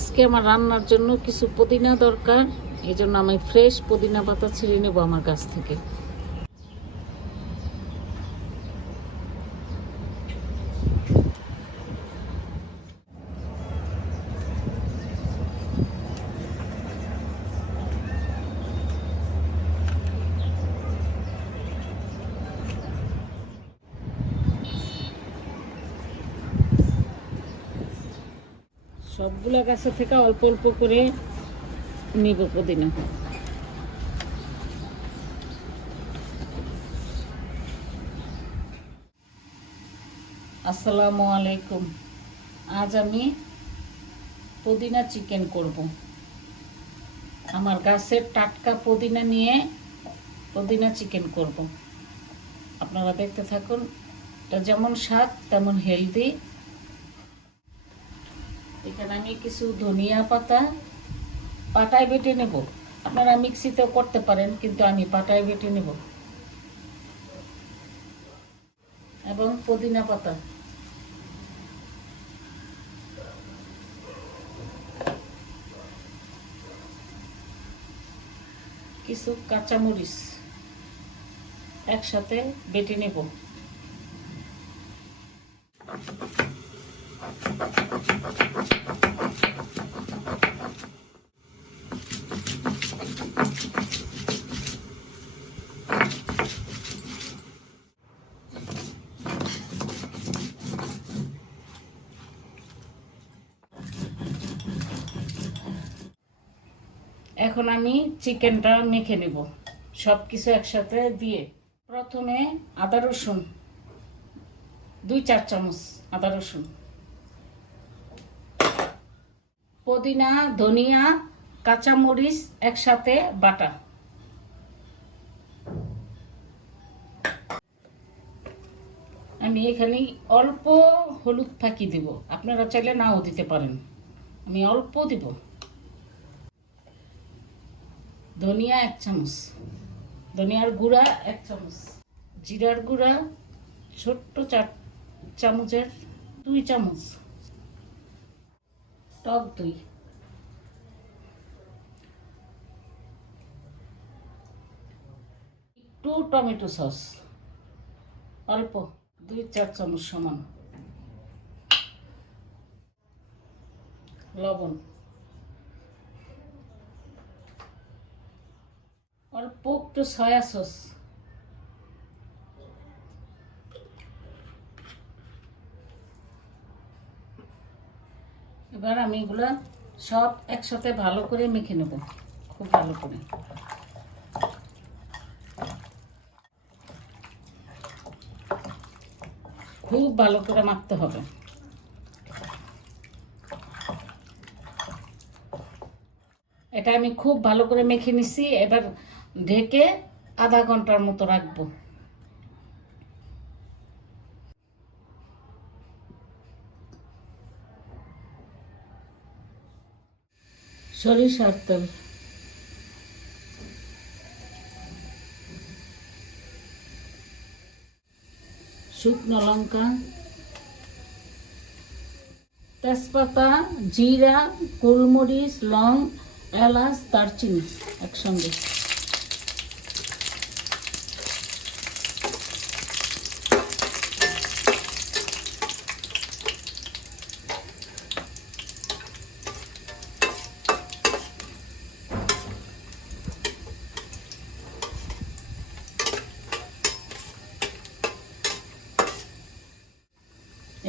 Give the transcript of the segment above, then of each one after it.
আজকে আমার রান্নার জন্য কিছু পুদিনা দরকার, এই জন্য আমি ফ্রেশ পুদিনা পাতা ছিঁড়ে নেব আমার গাছ থেকে। সবগুলা গাছের থেকে অল্প অল্প করে নিব পুদিনা। আসসালামু আলাইকুম। আজ আমি পুদিনা চিকেন করব। আমার গাছের টাটকা পুদিনা নিয়ে পুদিনা চিকেন করব। আপনারা দেখতে থাকুন। এটা যেমন স্বাদ তেমন হেলদি। এখানে আমি কিছু ধনিয়া পাতা পাটায় বেটে নেব। আপনারা মিক্সিতেও করতে পারেন, কিন্তু আমি পাটায় বেটে নেব। এবং পুদিনা পাতা, কিছু কাঁচামরিচ একসাথে বেটে নেব। এখন আমি চিকেনটা মেখে নেব সব কিছু একসাথে দিয়ে। প্রথমে আদা রসুন 2-4 চামচ আদা রসুন, পুদিনা ধনিয়া কাঁচামরিচ একসাথে বাটা। আমি এখানে অল্প হলুদ ফাঁকি দেব, আপনারা চাইলে নাও দিতে পারেন, আমি অল্প দিব। ধনিয়া 1 চামচ, ধনিয়ার গুঁড়া 1 চামচ, জিরার গুঁড়া ছোট্ট 4 চামচের 2 চামচ, টক দই, একটু টমেটো সস অল্প 2-4 চামচ সমান, লবণ অল্প একটু সয়া সস। এবার আমি এগুলা সব একসাথে ভালো করে মেখে নেব, খুব ভালো করে। খুব ভালো করে মাখতে হবে। এটা আমি খুব ভালো করে মেখে নিছি। এবার ঢেকে আধা ঘন্টার মতো রাখবো। সরিষার তেল, শুকনো লঙ্কা, তেজপাতা, জিরা, গোলমরিচ, লং, এলাচ, দারচিনি একসঙ্গে।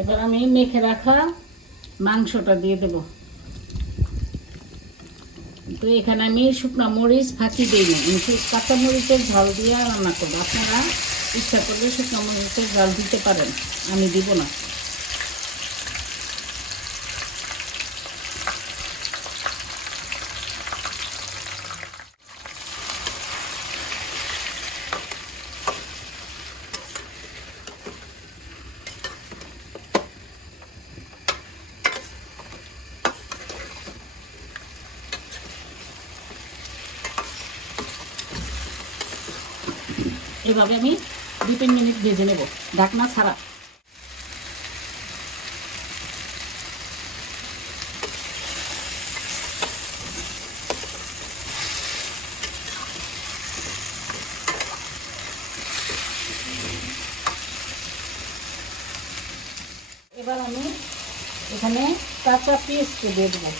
এবার আমি মেখে রাখা মাংসটা দিয়ে দেব। তো এখানে আমি শুকনো মরিচ ফাঁকি দিই না, আমি কাঁচা মরিচের ঝাল দিয়ে রান্না করবো। আপনারা ইচ্ছা করলে শুকনো মরিচের ঝাল দিতে পারেন, আমি দিব না। এভাবে আমি 2-3 মিনিট ভেজে নেব ঢাকনা ছাড়া। এবার আমি এখানে কাঁচা পেঁয়াজকে দিয়ে দেবো।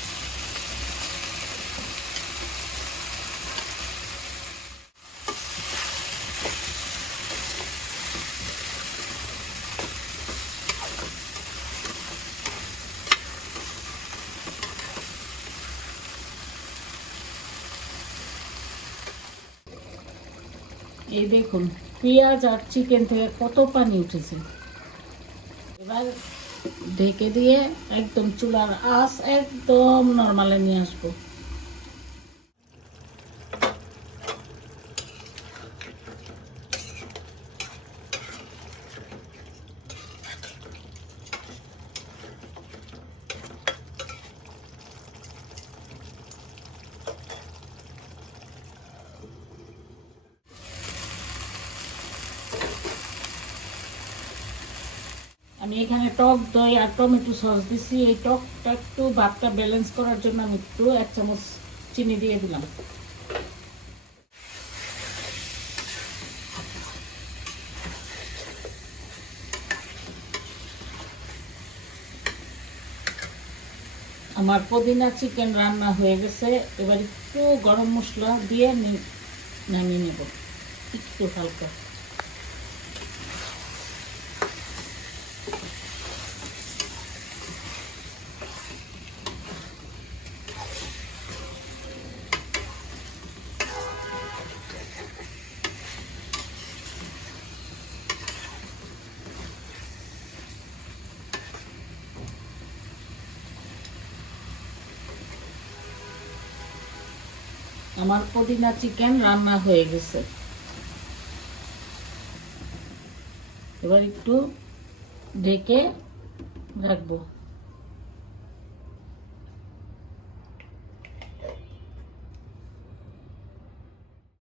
এই দেখুন পেঁয়াজ আর চিকেন থেকে কত পানি উঠেছে। এবার ঢেকে দিয়ে একদম চুলার আঁচ একদম নরমালে নিয়ে আসবো। আমি এখানে টক দই আর টমেটো সস দিচ্ছি। এই টকটা একটু ভাতটা ব্যালেন্স করার জন্য আমি একটু 1 চামচ চিনি দিয়ে দিলাম। আমার পুদিনা চিকেন রান্না হয়ে গেছে। এবার একটু গরম মশলা দিয়ে নামিয়ে নেব একটু হালকা। আমার পুদিনা চিকেন রান্না হয়ে গেছে। এবার একটু ঢেকে রাখবো।